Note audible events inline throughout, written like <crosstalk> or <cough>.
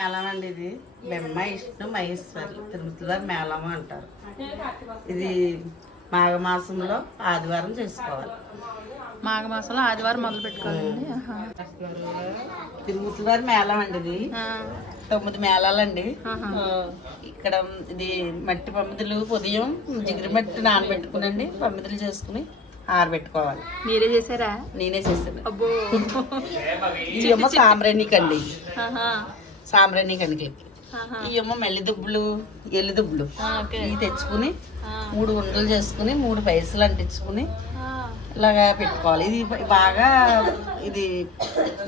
మేళం అండి ఇది. బెమ్మ ఇష్ణు మహేశ్వరి తిరుమతి వారి మేళం అంటారు. ఇది మాఘమాసంలో ఆదివారం చేసుకోవాలి. మాఘమాసంలో ఆదివారం మొదలు పెట్టుకోవాలండి. తిరుమతి వారి మేళం అండి ఇది తొమ్మిది మేళాలండి. ఇక్కడ ఇది మట్టి పమ్మిదులు ఉదయం జిగిరి మట్టి నానబెట్టుకునండి పమ్మిదులు చేసుకుని ఆరబెట్టుకోవాలి మీరే చేశారా? నేనే చేశాను. అబ్బో. సాంబ్రాణికండి. ఆహా, సాంబ్రాణి కణికలకి ఆహా. ఇవేమో మెల్లి దుబ్బులు ఎల్లి దుబ్బులు. ఆ, ఓకే. ఇవి తెచ్చుకుని ఆ, మూడు ఉండలు చేసుకుని మూడు పైసలు అంటించుకుని ఆ, ఇలాగా పెట్టుకోవాలి. ఇది బాగా ఇది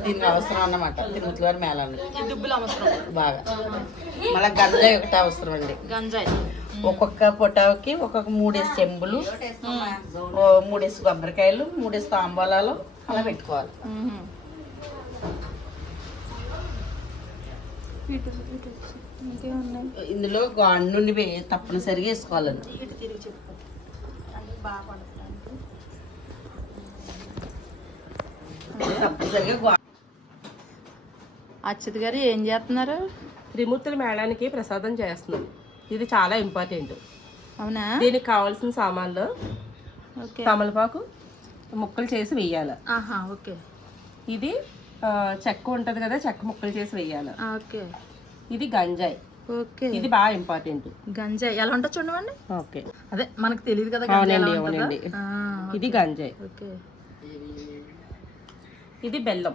దీనికి అవసరం అన్నమాట. తిరుమతి వారి మేళానికి ఈ దుబ్బులు అవసరం. బాగా. మళ్ళీ గంజాయి ఒకటి అవసరం అండి. గంజాయి. ఒక్కొక్క పొటావుకి ఒక్కొక్క మూడేసి చెంబులు మూడేసి కొబ్బరికాయలు మూడేసి తాంబాలాలు అలా పెట్టుకోవాలి. ఇందులో గాండు తప్పనిసరిగా వేసుకోవాలండి. ఇటు తిరిగి చెప్పు అంటే బాగా తప్పనిసరిగా అచ్యుత్ గారు ఏం చేస్తున్నారు? త్రిమూర్తుల మేళానికి ప్రసాదం చేస్తున్నాం. ఇది చాలా ఇంపార్టెంట్ అవునా? దీనికి కావాల్సిన సామాన్లు ఓకే. తమలపాకు ముక్కలు చేసి వెయ్యాలి ఆహా ఓకే. ఇది చెక్క ఉంటది కదా చెక్క ముక్కలు చేసి వెయ్యాలి. ఆ, ఓకే. ఇది గంజాయి. ఓకే. ఇది బాగా ఇంపార్టెంట్ గంజాయి. ఎలా ఉంటుంది చూడమండి ఓకే. అదే మనకు తెలియదు కదా అవునండి. అవునండి. ఇది గంజాయి. ఓకే. ఇది బెల్లం.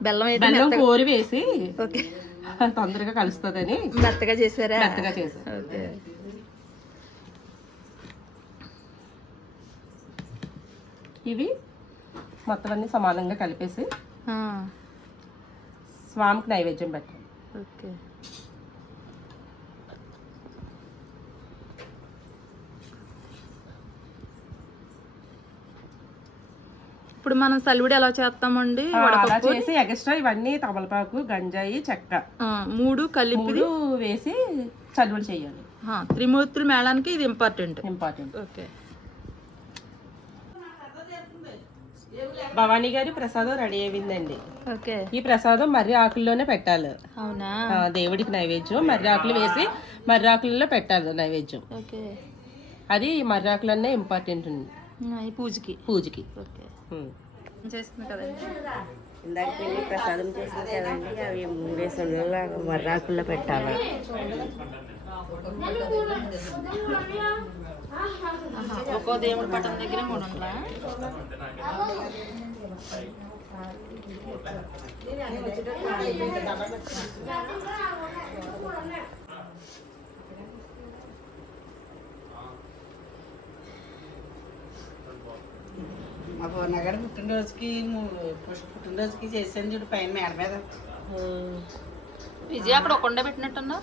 బెల్లం బెల్లం కోరి వేసి ఓకే. <laughs> తొందరగా కలుస్తుందని మెత్తగా చేసారా? మెత్తగా చేసాం. ఓకే. ఇవి మొత్తం అన్ని సమానంగా కలిపేసి స్వామికి నైవేద్యం పెట్టాలి. ఓకే. ఇప్పుడు మనం సలివిడి ఎలా చేస్తామండి? చేసి ఎక్స్ట్రా ఇవన్నీ తమలపాకు గంజాయి చెక్క. మూడు కలిపి వేసి చదువులు చేయాలి. త్రిమూర్తుల మేళానికి ఇది ఇంపార్టెంట్ ఇంపార్టెంట్ ఓకే. భవానీ గారి ప్రసాదం రెడీ అయిందండి ఓకే. ఈ ప్రసాదం మర్రి ఆకుల్లోనే పెట్టాలి. అవునా? ఆ, దేవుడికి నైవేద్యం. మర్రి ఆకులు వేసి మర్రి ఆకులలో పెట్టాలి నైవేద్యం. ఓకే. అది ఈ మర్రి ఆకులనే ఇంపార్టెంట్ ఉంది ఈ పూజకి. పూజకి. ఓకే. ఉం. చేస్తుంది కదండి? ఇందాక ప్రసాదం చేసింది కదండి అవి మూడేసి మర్రాకుల్లో పెట్టాలి. ఒక్కో దేవుడి పటం దగ్గర మూడు వందలా మా పూర్ణగారు పుట్టినరోజుకి పుట్టినరోజుకి చేసాను చూడు పైన మేడ మీద. విజయ్ అక్కడ ఒక ఉండ పెట్టినట్టున్నా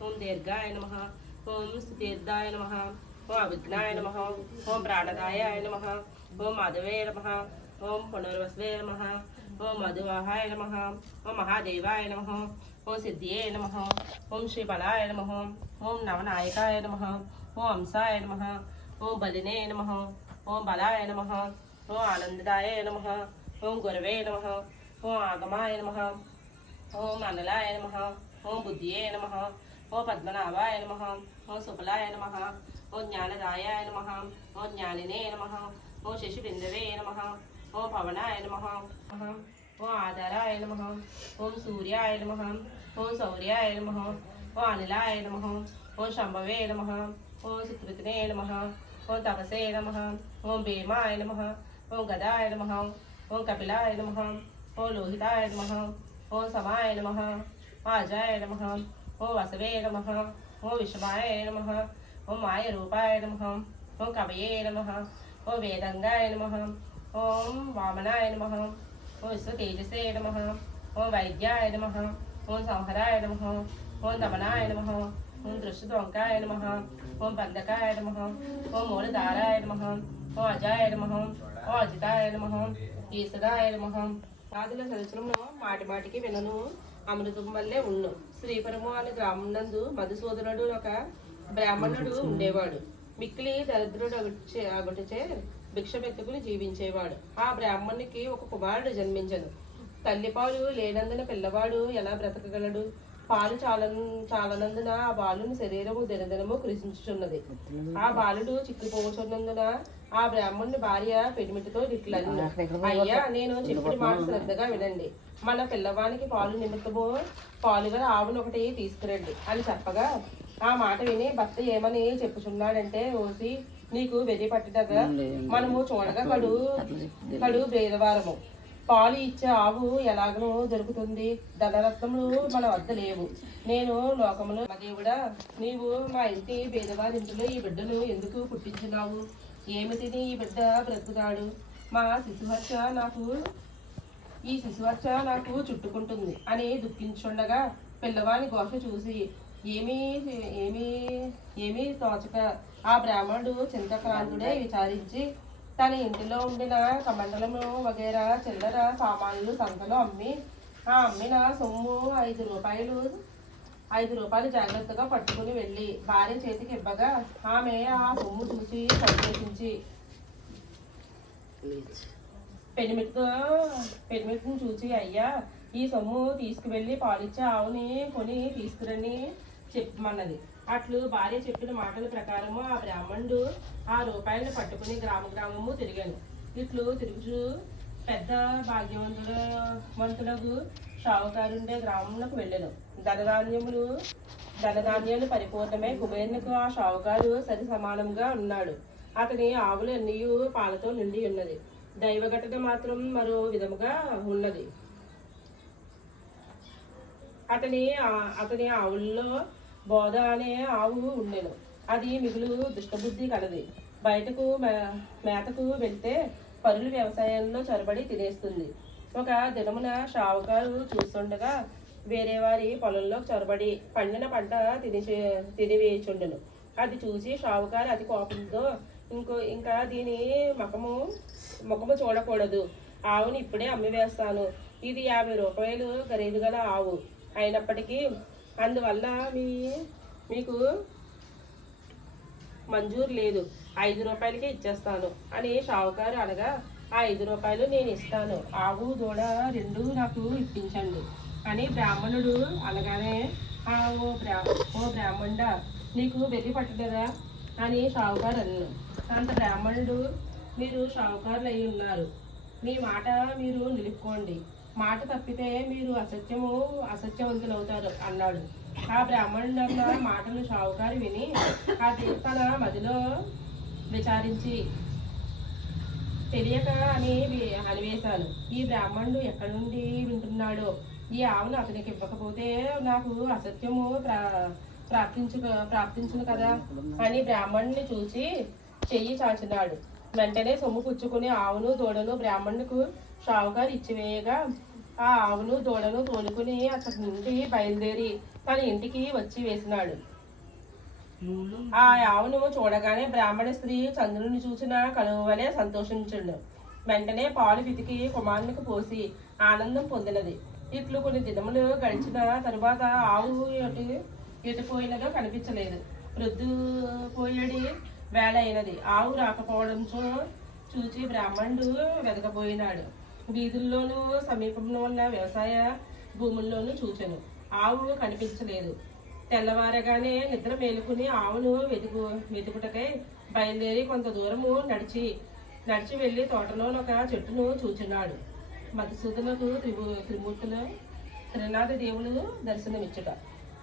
ఓం దీర్ఘాయ నమః ఓం సుతీర్థాయ నమః ఓం అవిఘ్నాయ నమః ఓం ప్రాణదాయ నమః ఓం మాధవే నమః ఓం పునర్వసవే నమః ఓం మధువాహాయ నమః ఓం మహాదేవాయ నమః ఓం సిద్ధియే నమః ఓం శ్రీబలాయ నమః ఓం నవనాయకాయ నమః ఓం అంసాయ నమః ఓం బలినే నమః ఓం బలాయ నమః ఓం ఆనందదాయ నమః ఓం గురవే నమః ఓం ఆగమాయ నమః ఓం అనలాయ నమ ఓం బుద్ధియే నమ ఓం పద్మనాభాయ నమ ఓం సుబలాయ ഓ ജ്ഞാനദായായ നമഃ ഓ ജ്ഞാനിനേ നമഃ ഓ ശശിബിന്ദവേ നമഃ ഓ ഭവനായ നമഃ ഓ ആധാരായ നമഃ ഓം സൂര്യായ നമഃ ഓം സൗര്യായ നമഃ ഓ അനിലായ നമഃ ഓ ശംഭവേ നമഃ ഓ സുകൃതിനേ നമഃ ഓ തപസേ നമഃ ഓ ഭീമായ നമഃ ഓ ഗതായ നമഃ ഓ കപിലായ നമഃ ഓ ലോഹിതായ നമഃ ഓ സമായ നമഃ ഓ അജായ നമഃ ഓ വസവേ നമഃ ഓ വിഷമായ നമഃ ఓం మాయ రూపాయ నమ ఓం కవయే నమ ఓ వేదంగాయ నమ ఓం వామనాయ నమ ఓం విశ్వ తేజసే నమ ఓం వైద్యాయ నమ ఓం సంహరాయ నమ ఓం దమనాయ నమ ఓం దృష్టి దొంకాయ నమ ఓం బంధకాయ నమ ఓం మూలధారాయ నమ ఓం అజాయ నమ ఓం అజితాయ నమ ఈశ్వరాయ నమ ఆదుల సంవత్సరంలో మాటి మాటికి వినను అమృతం వల్లే ఉన్ను శ్రీపురము అనే గ్రామం నందు మధుసూదనుడు ఒక బ్రాహ్మణుడు ఉండేవాడు. మిక్కిలి దరిద్రుడు అగుటచే భిక్షమెత్తుకుని జీవించేవాడు. ఆ బ్రాహ్మణునికి ఒక కుమారుడు జన్మించను తల్లిపాలు లేనందున పిల్లవాడు ఎలా బ్రతకగలడు? పాలు చాల చాలనందున ఆ బాలుని శరీరము దినదినము కృషించుచున్నది. ఆ బాలుడు చిక్కిపోచున్నందున ఆ బ్రాహ్మణుని భార్య పెడిమిటితో ఇట్లన్ను అయ్యా నేను చెప్పిన మాట శ్రద్ధగా వినండి. మన పిల్లవానికి పాలు నిమిత్తము పాలుగల ఆవును ఒకటి తీసుకురండి అని చెప్పగా ఆ మాట విని భర్త ఏమని చెప్పుచున్నాడంటే ఓసి నీకు వెర్రి పట్టినగా మనము చూడగా కడు కడు భేదవారము. పాలు ఇచ్చే ఆవు ఎలాగనో దొరుకుతుంది. ధనరత్నములు మన వద్ద లేవు. నేను లోకములో దేవుడా నీవు మా ఇంటి పేదవారి ఇంటిలో ఈ బిడ్డను ఎందుకు పుట్టించున్నావు? ఏమి తిని ఈ బిడ్డ బ్రతుకుతాడు? మా శిశుహర్ష నాకు ఈ శిశువర్చ నాకు చుట్టుకుంటుంది అని దుఃఖించుండగా పిల్లవాని ఘోష చూసి ఏమీ ఏమీ ఏమీ తోచక ఆ బ్రాహ్మణుడు చింతక్రాంతుడే విచారించి తన ఇంటిలో ఉండిన కమండలము వగేరా చిల్లర సామాన్లు సంతలో అమ్మి ఆ అమ్మిన సొమ్ము ఐదు రూపాయలు ఐదు రూపాయలు జాగ్రత్తగా పట్టుకుని వెళ్ళి భార్య చేతికి ఇవ్వగా ఆమె ఆ సొమ్ము చూసి సంతోషించి పెనిమిటితో పెనిమిటిని చూసి అయ్యా ఈ సొమ్ము తీసుకువెళ్ళి పాలిచ్చే ఆవుని కొని తీసుకురని చెప్పమన్నది. అట్లు భార్య చెప్పిన మాటల ప్రకారము ఆ బ్రాహ్మణుడు ఆ రూపాయలను పట్టుకుని గ్రామ గ్రామము తిరిగాను. ఇట్లు తిరుగుచు పెద్ద భాగ్యవంతుడు వంతులకు షావుకారుండే గ్రామంలోకి వెళ్ళాను. ధనధాన్యములు ధనధాన్యాలు పరిపూర్ణమై కుబేరునికి ఆ షావుకారు సరి సమానంగా ఉన్నాడు. అతని ఆవులు అన్నీ పాలతో నిండి ఉన్నది. దైవఘటన మాత్రం మరో విధముగా ఉన్నది. అతని అతని ఆవుల్లో బోధ అనే ఆవు ఉండెను. అది మిగులు దుష్టబుద్ధి కలది. బయటకు మే- మేతకు వెళ్తే పరులు వ్యవసాయంలో చొరబడి తినేస్తుంది. ఒక దినమున షావుకారు చూస్తుండగా వేరే వారి పొలంలో చొరబడి పండిన పంట తినిచే తినివేచుండెను అది చూసి షావుకారు అతి కోపంతో ఇంకో ఇంకా దీని ముఖము ముఖము చూడకూడదు. ఆవుని ఇప్పుడే అమ్మివేస్తాను. ఇది యాభై రూపాయలు ఖరీదు గల ఆవు. అయినప్పటికీ అందువల్ల మీ మీకు మంజూరు లేదు. ఐదు రూపాయలకే ఇచ్చేస్తాను. అని షావుకారు అనగా ఆ ఐదు రూపాయలు నేను ఇస్తాను. ఆవు దూడ రెండు నాకు ఇప్పించండి. అని బ్రాహ్మణుడు అనగానే "ఆ, ఓ బ్రా ఓ బ్రాహ్మణుడ నీకు వెళ్ళి పట్టలేదా అని షావుకారు అన్నాను అంత బ్రాహ్మణుడు మీరు షావుకారులు అయి ఉన్నారు. మీ మాట మీరు నిలుపుకోండి. మాట తప్పితే మీరు అసత్యము అసత్యవంతులు అవుతారు అన్నాడు. ఆ బ్రాహ్మణుడు అన్న మాటలు షావుకారు విని ఆ తన మదిలో విచారించి తెలియక అని అనివేశాను ఈ బ్రాహ్మణుడు ఎక్కడి నుండి వింటున్నాడో? ఈ ఆవును అతనికి ఇవ్వకపోతే నాకు అసత్యము ప్రా ప్రాప్తించు ప్రాప్తించును కదా? అని బ్రాహ్మణుని చూసి చెయ్యి చాచినాడు. వెంటనే సొమ్ము పుచ్చుకుని ఆవును దూడను బ్రాహ్మణుకు షావుకారు ఇచ్చివేయగా ఆ ఆవును దూడను తోలుకుని అక్కడి నుండి బయలుదేరి తన ఇంటికి వచ్చి వేసినాడు. ఆ ఆవును చూడగానే బ్రాహ్మణ స్త్రీ చంద్రుని చూసిన కలువ వలె సంతోషించుండు. వెంటనే పాలు పితికి కుమారునికి పోసి ఆనందం పొందినది. ఇట్లు కొన్ని దినములు గడిచిన తరువాత ఆవు ఎటు ఎటుపోయినదో కనిపించలేదు. వృద్ధు పోయేడి వేళ అయినది. ఆవు రాకపోవడంతో చూచి బ్రాహ్మణుడు వెతకపోయినాడు వీధుల్లోనూ సమీపంలో ఉన్న వ్యవసాయ భూముల్లోనూ చూచను. ఆవు కనిపించలేదు. తెల్లవారగానే నిద్ర మేలుకుని ఆవును వెతుకు వెతుకుటకై బయలుదేరి కొంత దూరము నడిచి నడిచి వెళ్ళి తోటలో ఒక చెట్టును చూచున్నాడు. మధుసూదనకు త్రిభు త్రిమూర్తులు త్రినాథ దేవుడు దర్శనమిచ్చుట.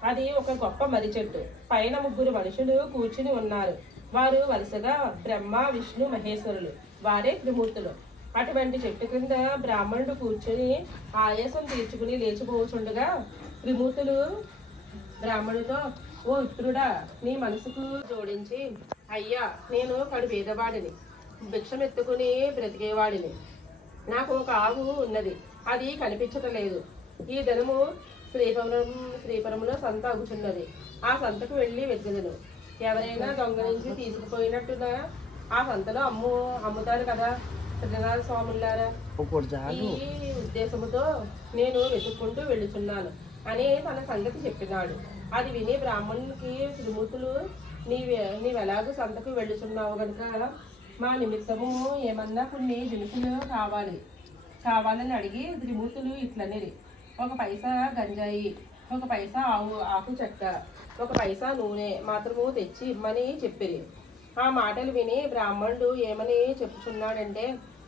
అది ఒక గొప్ప మర్రి చెట్టు. పైన ముగ్గురు మనుషులు కూర్చుని ఉన్నారు. వారు వరుసగా బ్రహ్మ విష్ణు మహేశ్వరులు. వారే త్రిమూర్తులు. అటువంటి చెట్టు కింద బ్రాహ్మణుడు కూర్చుని ఆయాసం తీర్చుకుని లేచిపోచుండగా త్రిమూర్తులు బ్రాహ్మణుడితో ఓ ఇత్రుడా నీ మనసుకు జోడించి అయ్యా నేను కడు పేదవాడిని. భిక్షమెత్తుకుని బ్రతికేవాడిని. నాకు ఒక ఆవు ఉన్నది. అది కనిపించటలేదు. ఈ దినము శ్రీపురం శ్రీపురంలో సంత అగుచున్నది ఆ సంతకు వెళ్ళి వెతుకుదును. ఎవరైనా దొంగ నుంచి తీసుకుపోయినట్టుగా ఆ సంతలో అమ్ము అమ్ముతారు కదా. సత్యనారాయణ స్వాములారా ఈ ఉద్దేశముతో నేను వెతుక్కుంటూ వెళ్ళుచున్నాను అని తన సంగతి చెప్పినాడు. అది విని బ్రాహ్మణునికి త్రిమూర్తులు నీవే నీవెలాగూ సంతకు వెళ్ళుచున్నావు కనుక మా నిమిత్తము ఏమన్నా కొన్ని దినుసులు కావాలి. కావాలని అడిగి త్రిమూర్తులు ఇట్లనేది ఒక పైసా గంజాయి ఒక పైసా ఆవు ఆకు చెక్క ఒక పైసా నూనె మాత్రము తెచ్చి ఇమ్మని చెప్పిరి. ఆ మాటలు విని బ్రాహ్మణుడు ఏమని చెప్పుచున్నాడంటే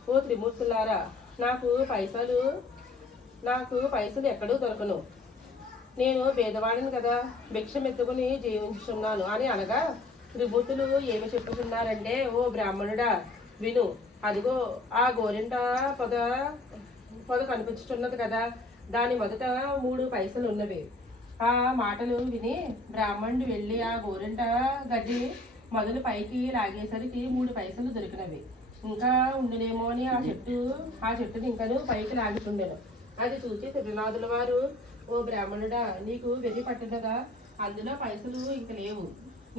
ఓ త్రిమూర్తులారా నాకు పైసలు నాకు పైసలు ఎక్కడూ దొరకను. నేను పేదవాడిని కదా భిక్షమెత్తుకుని జీవించుచున్నాను. అని అనగా త్రిమూర్తులు ఏమి చెప్పుకున్నారంటే ఓ బ్రాహ్మణుడా విను అదిగో ఆ గోరింట పొద పొద కనిపించుచున్నది కదా దాని మొదట మూడు పైసలు ఉన్నవి ఆ మాటలు విని బ్రాహ్మణుడు వెళ్ళి ఆ గోరింట గడ్డి మొదలు పైకి లాగేసరికి మూడు పైసలు దొరికినవి. ఇంకా ఉండునేమో అని ఆ చెట్టు ఆ చెట్టుని ఇంకను పైకి లాగుతుండెను. అది చూసి తిరునాథుల వారు ఓ బ్రాహ్మణుడా నీకు వెర్రి పట్టినదా? అందులో పైసలు ఇంక లేవు.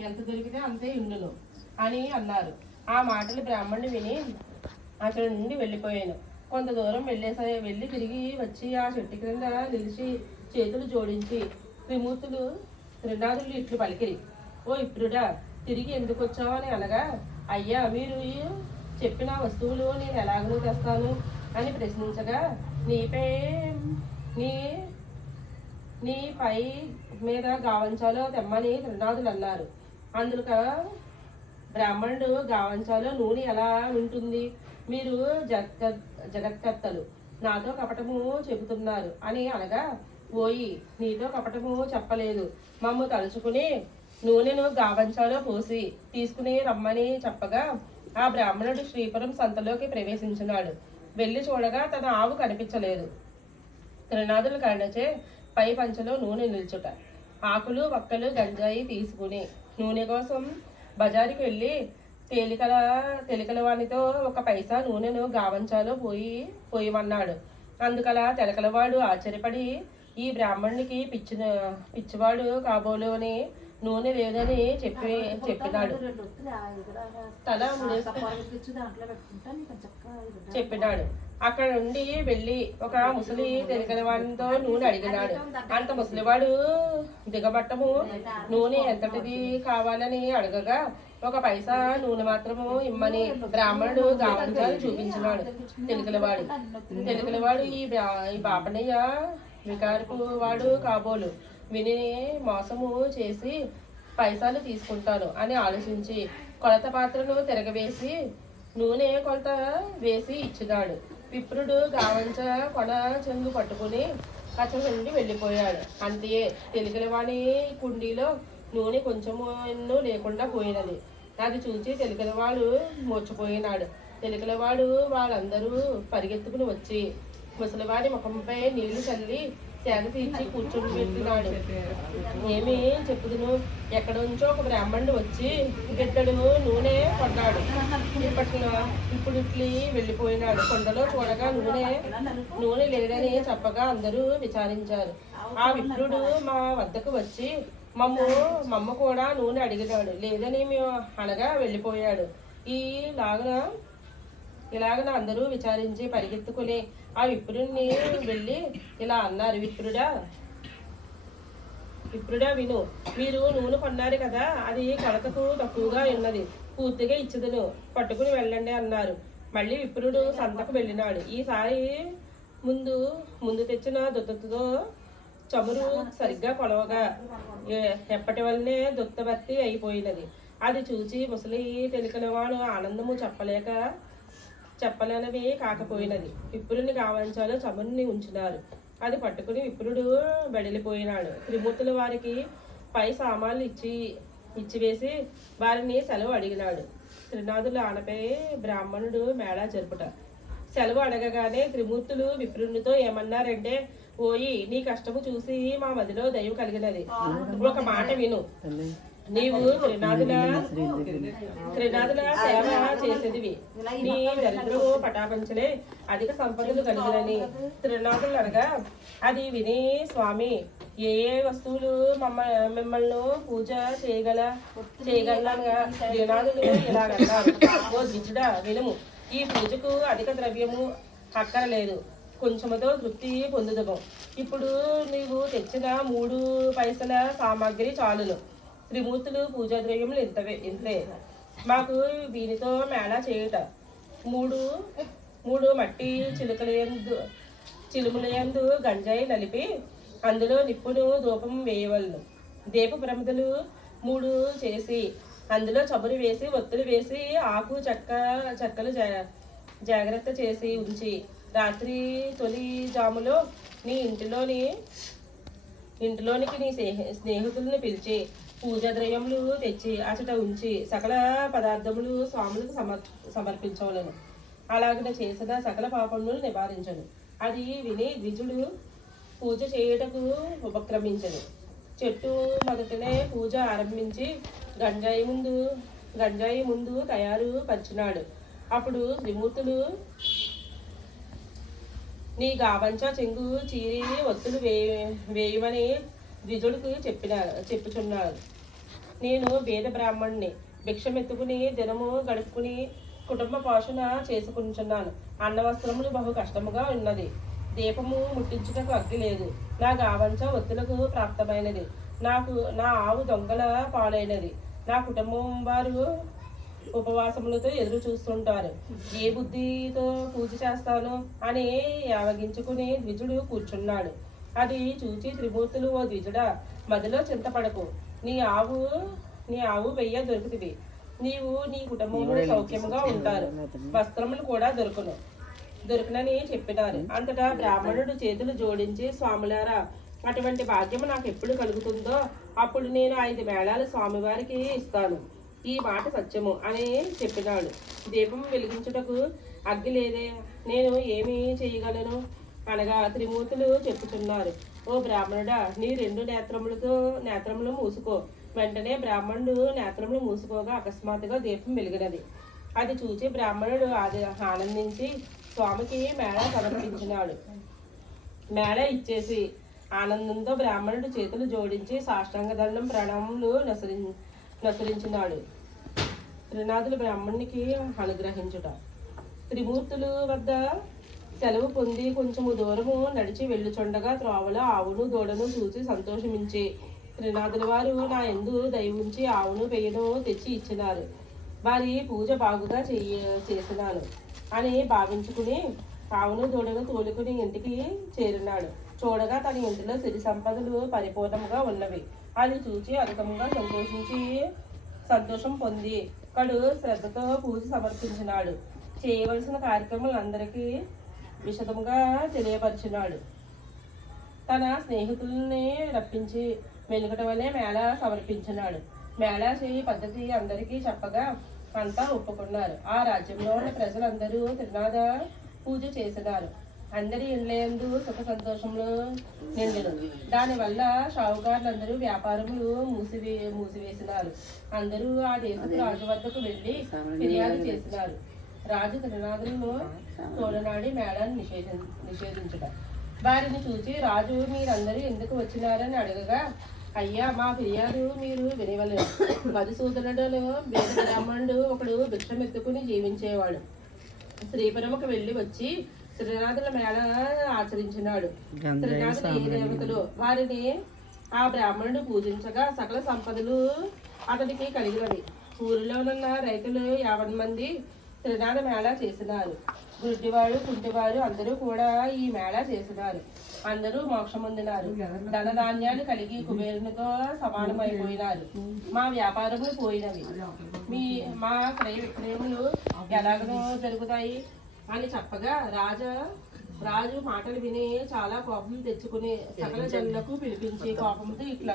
ఎంత దొరికితే అంతే ఉండును అని అన్నారు. ఆ మాటలు బ్రాహ్మణుడు విని అక్కడి నుండి వెళ్ళిపోయాను. కొంత దూరం వెళ్ళేసా వెళ్ళి తిరిగి వచ్చి ఆ చెట్టు క్రింద నిలిచి చేతులు జోడించి త్రిమూర్తులు త్రినాథులు ఇట్లు పలికిరి. ఓ ఇప్పుడుడా తిరిగి ఎందుకు వచ్చావు అని అనగా అయ్యా మీరు చెప్పిన వస్తువులు నేను ఎలాగనూ తెస్తాను అని ప్రశ్నించగా నీపై నీ నీ పై మీద గావంచాలో తెమ్మని త్రినాథులు అన్నారు. అందుక బ్రాహ్మణుడు గావంచాలో నూనె ఎలా ఉంటుంది? మీరు జగత్ జగత్కర్తలు నాతో కపటము చెబుతున్నారు అని అనగా ఓయి నీతో కపటము చెప్పలేదు. మమ్ము తలుచుకుని నూనెను గావంచాలో పోసి తీసుకుని రమ్మని చెప్పగా ఆ బ్రాహ్మణుడు శ్రీపురం సంతలోకి ప్రవేశించినాడు. వెళ్ళి చూడగా తన ఆవు కనిపించలేదు. త్రినాథుల కారణచే పై పంచలో నూనె నిల్చుట. ఆకులు వక్కలు గంజాయి తీసుకుని నూనె కోసం బజారుకి వెళ్ళి తేలికల తెలికల వానితో ఒక పైసా నూనెను గావంచాలో పోయి పోయమన్నాడు అందుకలా తెలకలవాడు ఆశ్చర్యపడి ఈ బ్రాహ్మణునికి పిచ్చిన పిచ్చివాడు కాబోలు అని నూనె లేదని చెప్పి చెప్పినాడు. తల చెప్పినాడు. అక్కడ నుండి వెళ్ళి ఒక ముసలి తెలకలవాడితో నూనె అడిగినాడు. అంత ముసలివాడు దిగబట్టము నూనె ఎంతటిది కావాలని అడగగా ఒక పైసా నూనె మాత్రము ఇమ్మని బ్రాహ్మణుడు గావంచాలు చూపించినాడు తెలుగులవాడు తెలుగులవాడు ఈ ఈ బాపనయ్య వికారపు వాడు కాబోలు విని మోసము చేసి పైసలు తీసుకుంటాను అని ఆలోచించి కొలత పాత్రను తిరగవేసి నూనె కొలత వేసి ఇచ్చినాడు. విప్రుడు గావంచ కొన చెంగు పట్టుకుని అతని నుండి వెళ్ళిపోయాడు. అంతే తెలుగులవాణి కుండీలో నూనె కొంచెము ఎన్నో లేకుండా పోయినది. అది చూసి తెలుగులవాడు మూర్చిపోయినాడు తెలుగులవాడు వాళ్ళందరూ పరిగెత్తుకుని వచ్చి ముసలివాడి ముఖంపై నీళ్ళు చల్లి సేద తీర్చి కూర్చొని పెట్టినాడు ఏమి చెప్పుదును? ఎక్కడ నుంచో ఒక బ్రాహ్మణుడు వచ్చి గిట్టడు నూనె కొన్నాడు. ఇప్పట్లో ఇప్పుడు ఇట్లి వెళ్ళిపోయినాడు. కొండలో చూడగా నూనె నూనె లేదని చెప్పగా అందరూ విచారించారు. ఆ విప్రుడు మా వద్దకు వచ్చి మమ్ము మమ్మ కూడా నూనె అడిగినాడు. లేదని మేము అనగా వెళ్ళిపోయాడు. ఈ లాగున ఇలాగన అందరూ విచారించి పరిగెత్తుకుని ఆ విప్రుడిని వెళ్ళి ఇలా అన్నారు. విప్రుడా విప్రుడా విను. మీరు నూనె కొన్నారు కదా అది కొలతకు తక్కువగా ఉన్నది. పూర్తిగా ఇచ్చదును. పట్టుకుని వెళ్ళండి అన్నారు. మళ్ళీ విప్రుడు సంతకు వెళ్ళినాడు. ఈసారి ముందు ముందు తెచ్చిన దుత్తతో చమురు సరిగ్గా కొలవగా. ఎప్పటి వల్లనే దుత్తబత్తి అయిపోయినది. అది చూచి ముసలి తెలికలవాడు ఆనందము చెప్పలేక చెప్పలేనివి కాకపోయినది. విప్రుని కావంచాలో చమురుని ఉంచినారు. అది పట్టుకుని విప్రుడు వెడలిపోయినాడు. త్రిమూర్తుల వారికి పై సామాన్లు ఇచ్చి ఇచ్చివేసి వారిని సెలవు అడిగినాడు. త్రినాథుల ఆనపై బ్రాహ్మణుడు మేళా జరుపుట. సెలవు అడగగానే త్రిమూర్తులు విప్రునితో ఏమన్నారంటే ఓయి నీ కష్టము చూసి మా మదిలో దైవం కలిగినది. ఒక మాట విను. నీవు త్రినాథుల త్రినాథుల సేవ చేసేదివి. నీ దరిద్రము పటాపంచలే అధిక సంపదలు కలిగినని త్రినాథులు అనగా అది విని స్వామి. ఏ ఏ వస్తువులు మమ్మ మిమ్మల్ని పూజ చేయగల చేయగలనగా త్రినాథులు ఇలాగన్నారు ఓ ద్విజుడా వినుము. ఈ పూజకు అధిక ద్రవ్యము అక్కరలేదు. కొంచెముతో తృప్తి పొందుదము. ఇప్పుడు నీవు తెచ్చిన మూడు పైసల సామాగ్రి చాలును. త్రిమూర్తులు పూజా ద్రవ్యములు ఇంతవే ఇంతే. మాకు దీనితో మేళా చేయుట. మూడు మూడు మట్టి చిలుకలయందు చిలుములయందు గంజాయి నలిపి అందులో నిప్పును ధూపం వేయవలను. దీప ప్రమిదలు మూడు చేసి అందులో చబురు వేసి ఒత్తులు వేసి ఆకు చెక్క చెక్కలు జా- జాగ్రత్త చేసి ఉంచి రాత్రి తొలి జాములో నీ ఇంటిలోని ఇంటిలోనికి నీ స్నేహితులను పిలిచి పూజా ద్రవ్యములు తెచ్చి అచట ఉంచి సకల పదార్థములు స్వాములకు సమర్ సమర్పించవలను. అలాగ చేసిన సకల పాపములు నివారించను. అది విని ద్విజుడు పూజ చేయుటకు ఉపక్రమించను. చెట్టు మొదటనే పూజ ఆరంభించి గంజాయి ముందు గంజాయి ముందు తయారు పరిచినాడు. అప్పుడు త్రిమూర్తులు నీ గావంచ చెంగు చీరి ఒత్తులు వే వేయమని ద్విజుడికి చెప్పిన చెప్పుచున్నాడు. నేను వేద బ్రాహ్మణ్ణి భిక్షమెత్తుకుని దినము గడుపుకుని కుటుంబ పోషణ చేసుకుంటున్నాను. అన్నవస్త్రములు బహు కష్టముగా ఉన్నది. దీపము ముట్టించుటకు అగ్గి లేదు. నా గావంచ ఒత్తులకు ప్రాప్తమైనది. నాకు నా ఆవు దొంగల పాలైనది. నా కుటుంబం వారు ఉపవాసములతో ఎదురు చూస్తుంటారు ఏ బుద్ధితో పూజ చేస్తాను అని యావగించుకుని ద్విజుడు కూర్చున్నాడు. అది చూచి త్రిమూర్తులు ఓ ద్విజుడా మదిలో చింతపడకు. నీ ఆవు నీ ఆవు వెయ్య దొరుకుతుంది నీవు నీ కుటుంబము సౌఖ్యముగా ఉంటారు. వస్త్రములు కూడా దొరుకును. దొరికినని చెప్పినారు. అంతటా బ్రాహ్మణుడు చేతులు జోడించి స్వాములారా అటువంటి భాగ్యము నాకు ఎప్పుడు కలుగుతుందో అప్పుడు నేను ఐదు మేళాలు స్వామివారికి ఇస్తాను. ఈ మాట సత్యము అని చెప్పినాడు. దీపం వెలిగించుటకు అగ్గి లేదే. నేను ఏమి చేయగలను? అనగా త్రిమూర్తులు చెప్పుతున్నారు ఓ బ్రాహ్మణుడా నీ రెండు నేత్రములతో నేత్రములు మూసుకో. వెంటనే బ్రాహ్మణుడు నేత్రములు మూసుకోగా అకస్మాత్తుగా దీపం వెలిగినది. అది చూసి బ్రాహ్మణుడు అది ఆనందించి స్వామికి మేళ సమర్పించినాడు. మేళ ఇచ్చేసి ఆనందంతో బ్రాహ్మణుడు చేతులు జోడించి సాష్టాంగ దండం ప్రణామములు నసరి నసరించినాడు. త్రినాథులు బ్రాహ్మణునికి అనుగ్రహించుట. త్రిమూర్తులు వద్ద సెలవు పొంది కొంచెము దూరము నడిచి వెళ్ళుచుండగా త్రోవలో ఆవును దూడను చూసి సంతోషమించి త్రినాథుల వారు నా ఎందు దయవుంచి ఆవును పెయ్యను తెచ్చి ఇచ్చినారు. వారి పూజ బాగుగా చేయ చేసినాను అని భావించుకుని ఆవును దూడను తోలుకుని ఇంటికి చేరినాడు. చూడగా తన ఇంటిలో సిరి సంపదలు పరిపూర్ణంగా ఉన్నవి. అది చూచి అధికంగా సంతోషించి సంతోషం పొంది కడు శ్రద్ధతో పూజ సమర్పించినాడు. చేయవలసిన కార్యక్రమాలు అందరికీ విషదముగా తెలియపరిచినాడు. తన స్నేహితుల్ని రప్పించి వెనుకట వలె మేళ సమర్పించినాడు. మేళ చేయి పద్ధతి అందరికీ చెప్పగా అంతా ఒప్పుకున్నారు. ఆ రాజ్యంలో ఉన్న ప్రజలందరూ తిరునాథ పూజ చేసినారు. అందరి ఇళ్ళయందు సుఖ సంతోషంలో నిండిను దానివల్ల షావుకారులందరూ వ్యాపారములు మూసివే మూసివేసినారు. అందరూ ఆ దేశపు రాజు వద్దకు వెళ్ళి ఫిర్యాదు చేసినారు. రాజు త్రినాథులను తోలనాడి మేళాన్ని నిషేధ నిషేధించుట. వారిని చూచి రాజు మీరందరూ ఎందుకు వచ్చినారని అడగగా అయ్యా మా ఫిర్యాదు మీరు వినవలేదు. మధుసూదనుడు బ్రాహ్మణుడు ఒకడు భిక్షం ఎత్తుకుని జీవించేవాడు శ్రీపురముకు వెళ్ళి వచ్చి త్రినాథుల మేళ ఆచరించినాడు. త్రినాథులు ఏ దేవతలు? వారిని ఆ బ్రాహ్మణుడు పూజించగా సకల సంపదలు అతనికి కలిగినవి. ఊరిలోనున్న రైతులు యాభై మంది త్రినాథ మేళ చేసినారు. గుడ్డివాడు కుంటివారు అందరూ కూడా ఈ మేళ చేసినారు. అందరూ మోక్షమొందినారు ధనధాన్యాలు కలిగి కుబేరునితో సమానమైపోయినారు. మా వ్యాపారములు పోయినవి. మీ మా క్రయ విక్రయములు ఎలాగనో జరుగుతాయి అని చెప్పగా రాజా రాజు మాటలు విని చాలా కోపం తెచ్చుకుని సకల జనులకు పిలిపించి కోపంతో ఇట్లా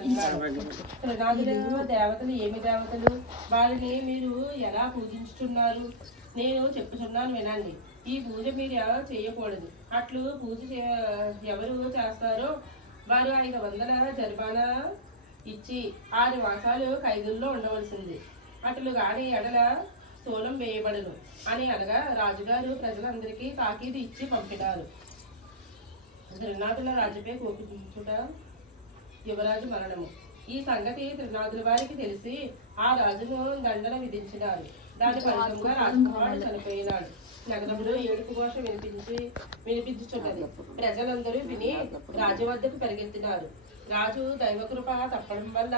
త్రినాథులు దేవతలు ఏమి దేవతలు? వారిని మీరు ఎలా పూజించుతున్నారు నేను చెప్పుచున్నాను వినండి. ఈ పూజ మీరు ఎలా చేయకూడదు? అట్లు పూజ ఎవరు చేస్తారో వారు ఐదు వందల జరిమానా ఇచ్చి ఆరు మాసాలు ఖైదుల్లో ఉండవలసింది. అట్లు గాని ఎడల స్థూలం వేయబడును అని అనగా రాజుగారు ప్రజలందరికీ తాకీదు ఇచ్చి పంపినారు. త్రినాథుల రాజుపై కోపించుట యువరాజు మరణము. ఈ సంగతి త్రినాథుల వారికి తెలిసి ఆ రాజును దండన విధించినారు. దాని ఫలితంగా రాజకుమారుడు చనిపోయినాడు. నగరంలో ఏడుపు ఘోష వినిపించి వినిపించుచున్నది. ప్రజలందరూ విని రాజు వద్దకు పరిగెత్తినారు. రాజు దైవకృప తప్పడం వల్ల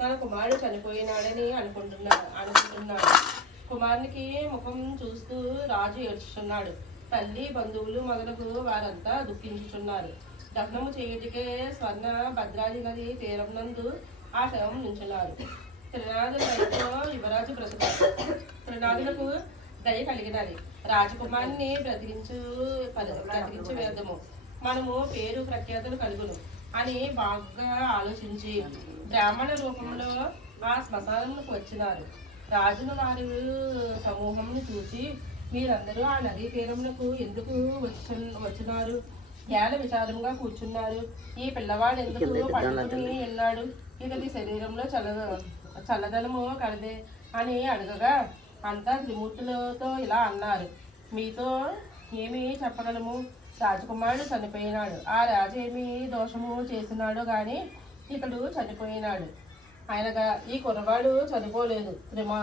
తన కుమారుడు చనిపోయినాడని అనుకుంటున్నాడు అనుకుంటున్నాడు. కుమారునికి ముఖం చూస్తూ రాజు ఏడ్చుచున్నాడు. తల్లి బంధువులు మొదలగు వారంతా దుఃఖించుచున్నారు. దహనము చేయుటికే స్వర్ణ భద్రాది నది తీరం నందు ఆ శవం నుంచున్నారు త్రినాథుల యువరాజు బ్రతుకు. త్రినాథులకు దయ కలిగినది. రాజకుమారిని బ్రతికించు బ్రతికించు వేదము. మనము పేరు ప్రఖ్యాతులు కలుగును అని బాగా ఆలోచించి బ్రాహ్మణ రూపంలో ఆ శ్మశానంకు వచ్చినారు. రాజును వారి సమూహంను చూసి మీరందరూ ఆ నదీ తీరమునకు ఎందుకు వచ్చి వచ్చినారు? ఏల విచారంగా కూర్చున్నారు. ఈ పిల్లవాడు ఎందుకు పట్టుకుని ఉన్నాడు ఇతని శరీరంలో చల్ల చల్లదనము కలదే అని అడగగా అంతా త్రిమూర్తులతో ఇలా అన్నారు. మీతో ఏమి చెప్పగలము? రాజకుమారుడు చనిపోయినాడు. ఆ రాజు ఏమి దోషము చేసినాడో గాని ఇతడు చనిపోయినాడు. ఆయనగా ఈ కుర్రవాడు చనిపోలేదు. త్రిమా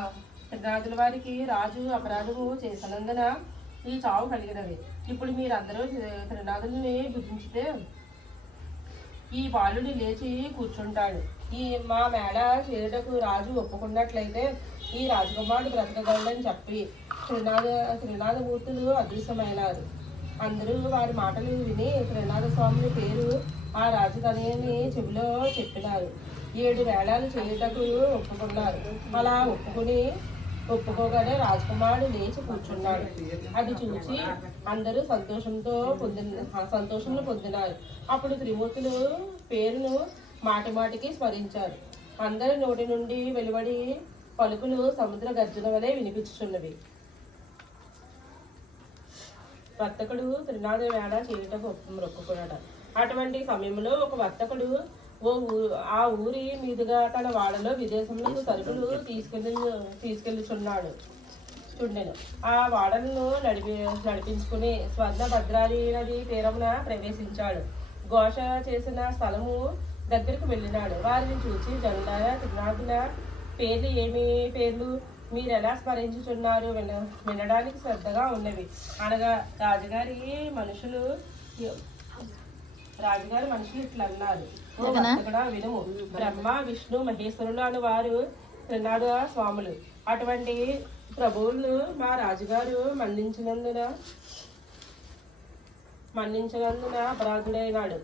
త్రినాథుల వారికి రాజు అపరాధము చేసినందున ఈ చావు కలిగినది. ఇప్పుడు మీరందరూ త్రినాథుల్ని బుద్ధించితే ఈ బాలుడు లేచి కూర్చుంటాడు. ఈ మా మేడ చేరుటకు రాజు ఒప్పుకున్నట్లయితే ఈ రాజకుమారుడు బ్రతకగలడని చెప్పి త్రినాథ త్రినాథమూర్తులు అదృశ్యమైనారు. అందరూ వారి మాటలు విని త్రినాథ స్వామి పేరు ఆ రాజధానిని చెవిలో చెప్పినారు. ఏడు వేళాలు చేయుటకు ఒప్పుకున్నారు. అలా ఒప్పుకుని ఒప్పుకోగానే రాజకుమారుడు లేచి కూర్చున్నాడు. అది చూసి అందరూ సంతోషంతో పొందిన సంతోషంలో పొందినారు. అప్పుడు త్రిమూర్తులు పేరును మాటి మాటికి స్మరించారు. అందరి నోటి నుండి వెలువడి పలుకులు సముద్ర గర్జన వలె వినిపించుచున్నవి. వర్తకుడు త్రినాద వేళ చేయటకు మొక్కుకున్నాడు అటువంటి సమయంలో ఒక వర్తకుడు ఓ ఊ- ఆ ఊరి మీదుగా తన వాడలో విదేశంలో సరుకులు తీసుకెళ్ళి తీసుకెళ్ళుచున్నాడు. చుండెను ఆ వాడలను నడిపి నడిపించుకుని స్వర్ణ భద్రాది నది తీరమున ప్రవేశించాడు. ఘోష చేసిన స్థలము దగ్గరకు వెళ్ళినాడు. వారిని చూసి జనులార తిరునాథుల పేర్లు ఏమి? పేర్లు మీరు ఎలా స్మరించుచున్నారు? విన వినడానికి శ్రద్ధగా ఉన్నవి. అనగా రాజుగారి మనుషులు రాజుగారి మనుషులు ఇట్లా అన్నారు వినుము. బ్రహ్మ విష్ణు మహేశ్వరులు అని వారు త్రినాడు స్వాములు. అటువంటి ప్రభువులను మా రాజుగారు మన్నించినందున మన్నించినందున అపరాధుడైనాడు.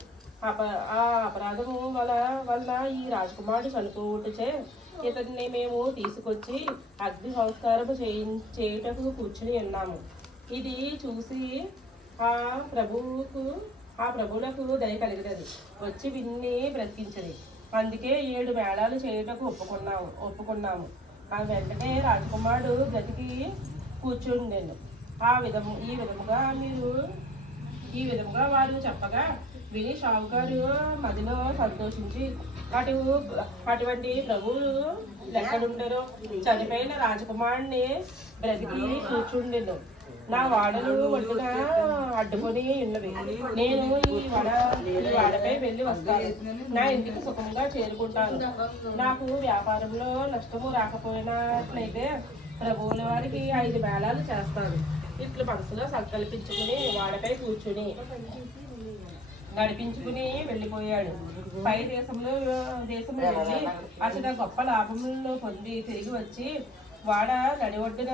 అప ఆ అపరాధము వల వల్ల ఈ రాజకుమారుడు చనిపోవటచే ఇతన్ని మేము తీసుకొచ్చి అగ్ని సంస్కారము చేయి చేయుటకు కూర్చుని ఉన్నాము. ఇది చూసి ఆ ప్రభువుకు ఆ ప్రభువులకు దయ కలిగినది. వచ్చి విన్ని బ్రతికించది అందుకే ఏడు మేళాలు చేయుటకు ఒప్పుకున్నాము ఒప్పుకున్నాము. ఆ వెంటనే రాజకుమారుడు బ్రతికి కూర్చుండెను. ఆ విధము ఈ విధముగా మీరు ఈ విధంగా వారు చెప్పగా విని షావుకారు మదిలో సంతోషించి అటు అటువంటి ప్రభువులు లెక్కడుండరు చనిపోయిన రాజకుమారుడిని బ్రతికి కూర్చుండెను. నా వాడలు వడ్డున అడ్డుకొని ఉన్నవి నేను ఈ వడ ఈ వాడపై వెళ్ళి వస్తాను. నా ఇంటికి సుఖంగా చేరుకుంటాను. నాకు వ్యాపారంలో నష్టము రాకపోయినట్లయితే ప్రభువుల వారికి ఐదు వేళాలు చేస్తాను. ఇట్లు మనసులో సంకల్పించుకుని వాడపై కూర్చుని నడిపించుకుని వెళ్ళిపోయాడు. పై దేశంలో దేశంలో వెళ్ళి అతను గొప్ప లాభములను పొంది తిరిగి వచ్చి వాడ నడి ఒడ్డున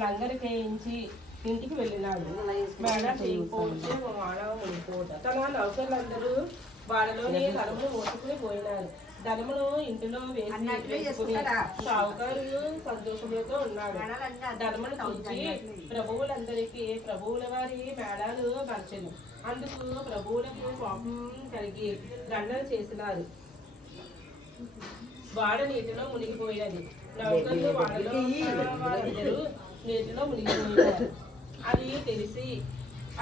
లంగరు చేయించి ఇంటికి వెళ్ళినాడు. మేడ చేయకపోతే వాడ ఉండిపోట తన నౌకర్లందరూ వాడలోని ధనమును మోసుకుని పోయినారు. ధనమును ఇంటిలో వేసి వేసుకుని షావుకారు సంతోషంతో ఉన్నాడు. ధర్మను చూచి ప్రభువులందరికీ ప్రభువుల వారి మేళాలు మర్చెను. అందుకు ప్రభువులకు కోపం కలిగి దండన చేసినారు. వాడ నీటిలో మునిగిపోయినది. నౌకర్లు వారందరూ <laughs> నీటిలో మునిగిపోయినారు. అది తెలిసి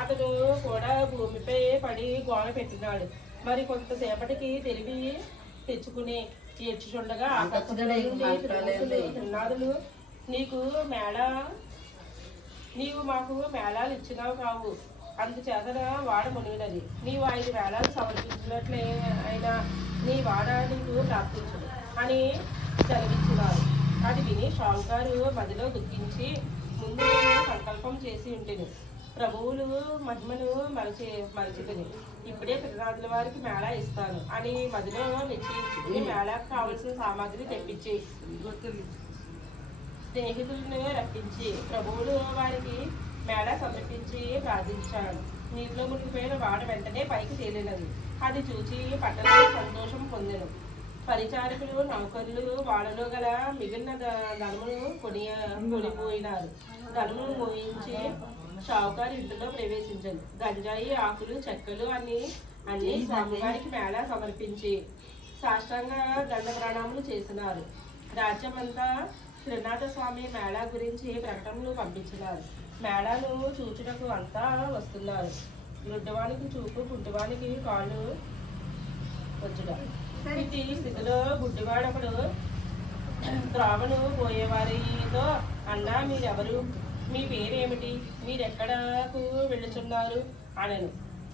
అతను కూడా భూమిపై పడి గోడ పెట్టినాడు. మరి కొంతసేపటికి తెలివి తెచ్చుకుని తీర్చుచుండగా తిరునాదులు నీకు మేళ నీవు మాకు మేళాలు ఇచ్చినావు కావు. అందుచేతన వాడ మునిగినది. నీవు ఐదు మేళాలు సమర్పించినట్లే అయినా నీ వాడ నీకు ప్రాప్తించదు అని సెలవిచ్చినారు అది విని షావుకారు మదిలో దుఃఖించి ముందు సంకల్పం చేసి ఉంటుంది ప్రభువులు మహిమను మరచి మరచితిని. ఇప్పుడే ప్రజాదుల వారికి మేళా ఇస్తాను. అని మదిలో నిశ్చయించి మేళాకు కావలసిన సామాగ్రి తెప్పించి స్నేహితులను రప్పించి ప్రభువులు వారికి మేళ సమర్పించి ప్రార్థించాడు నీటిలో మునిగిపోయిన వాడ వెంటనే పైకి తేలినది. అది చూచి పట్టణం సంతోషం పొందెను. పరిచారకులు నౌకరులు వాడలో గల మిగిలిన ధనమును కొనియ కొనిపోయినారు. ధనమును మోయించి షావుకారు ఇంటిలో ప్రవేశించారు. గంజాయి ఆకులు చెక్కలు అన్ని అన్ని స్వామివారికి మేళ సమర్పించి సాష్టాంగ దండ ప్రణాములు చేసినారు. రాజ్యమంతా త్రినాథ స్వామి మేళా గురించి ప్రకటనలు పంపించినారు. మేళాను చూచుటకు అంతా వస్తున్నారు. గుడ్డవానికి చూపు గుడ్డివానికి కాళ్ళు వచ్చుట ఇట్టి స్థితిలో గుడ్డివాడొకడు త్రావను పోయేవారితో అన్నా మీరెవరు? మీ పేరేమిటి? మీరెక్కడకు వెళ్ళుచున్నారు? అనను.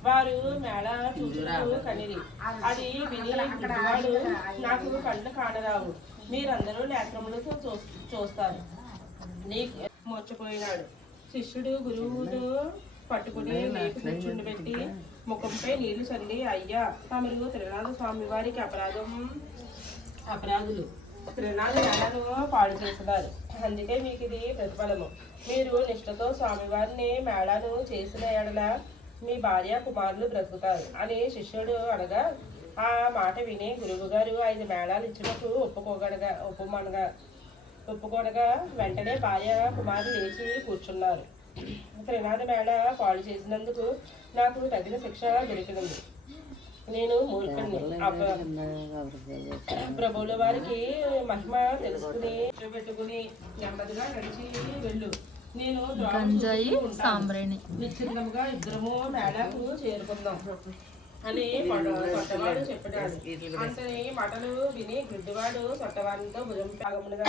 వారు మేళ చూచుటకు కనిరి. అది విని గుడ్డివాడు నాకు కళ్ళు కానరావు. మీరందరూ నేత్రములతో చూ- చూస్తారు. నీ మోర్చిపోయినాడు శిష్యుడు గురువును పట్టుకుని కూర్చుండబెట్టి ముఖంపై నీళ్ళు చల్లి అయ్యా తమరు త్రినాథ స్వామి వారికి అపరాధం అపరాధులు. త్రినాథ మేళను పాడు చేస్తున్నారు. అందుకే మీకు ఇది ప్రతిఫలము. మీరు నిష్ఠతో స్వామివారిని మేళాను చేసిన ఎడల మీ భార్య కుమారులు బ్రతుకుతారు అని శిష్యుడు అనగా ఆ మాట విని గురువు గారు ఐదు మేళాలు ఇచ్చినట్టు ఒప్పుకోగడగా ఒప్పుమనగా ఒప్పుకోనగా వెంటనే భార్య కుమారులు లేచి కూర్చున్నారు. త్రినాథ మేళ పాడు చేసినందుకు నాకు తగిన శిక్ష దొరికినది నేను అప- ప్రభువుల వారికి మహిమ తెలుసుకుని పెట్టుకుని నెమ్మదిగా నడిచి వెళ్ళు. నేను గంజాయి. సాంబ్రేణి ఇద్దరము మేళకు చేరుకుందాం అని సొట్టవాడు చెప్పాడు. అంతని మాటలు విని గుడ్డివాడు సొట్టవాడితో భుజం భాగములుగా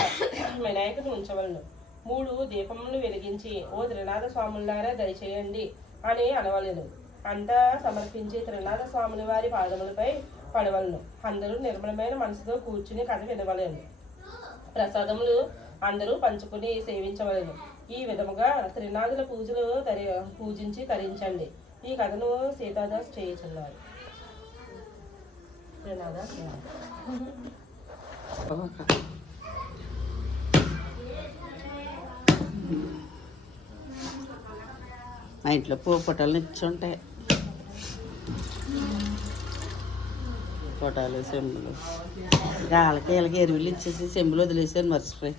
వినాయకుని ఉంచవలను. మూడు దీపములు వెలిగించి ఓ త్రినాథ స్వాములారా దయచేయండి అని అనవలను. అంతా సమర్పించి త్రినాథ స్వాముల వారి పాదములపై పడవలను. అందరూ నిర్మలమైన మనసుతో కూర్చుని కథ వినవలేను. ప్రసాదములు అందరూ పంచుకుని సేవించవలను. ఈ విధముగా త్రినాథుల పూజలు తరి పూజించి తరించండి. ఈ కథను సీతాదాస్ చేయుచున్నారు త్రినాథ మా ఇంట్లో పూ పొటాలు నిచ్చుంటాయి పొటాలు సెంబులు. ఇంకా వాళ్ళకి ఎరువులు ఇచ్చేసి సెంబులు వదిలేసాను మర్చిపోయి.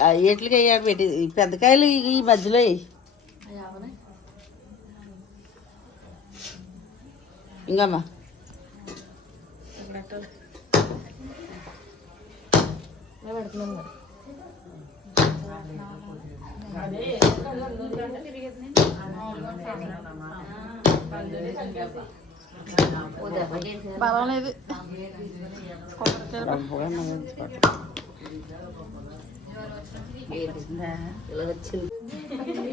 ఆ ఏట్లకి అయ్యాడు పెట్టి ఈ పెద్ద కాయలు ఈ- మధ్యలో. ఇంకమ్మా పెడుతున్నాం మరి అదే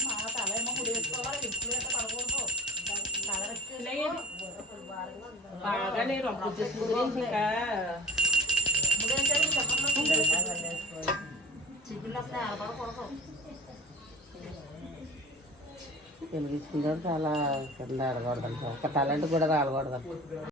లే, ఇలాగే బాగా నేను ఇంకా చాలా కింద ఆడకూడదు ఒక టాలెంట్ కూడా రాలకూడదు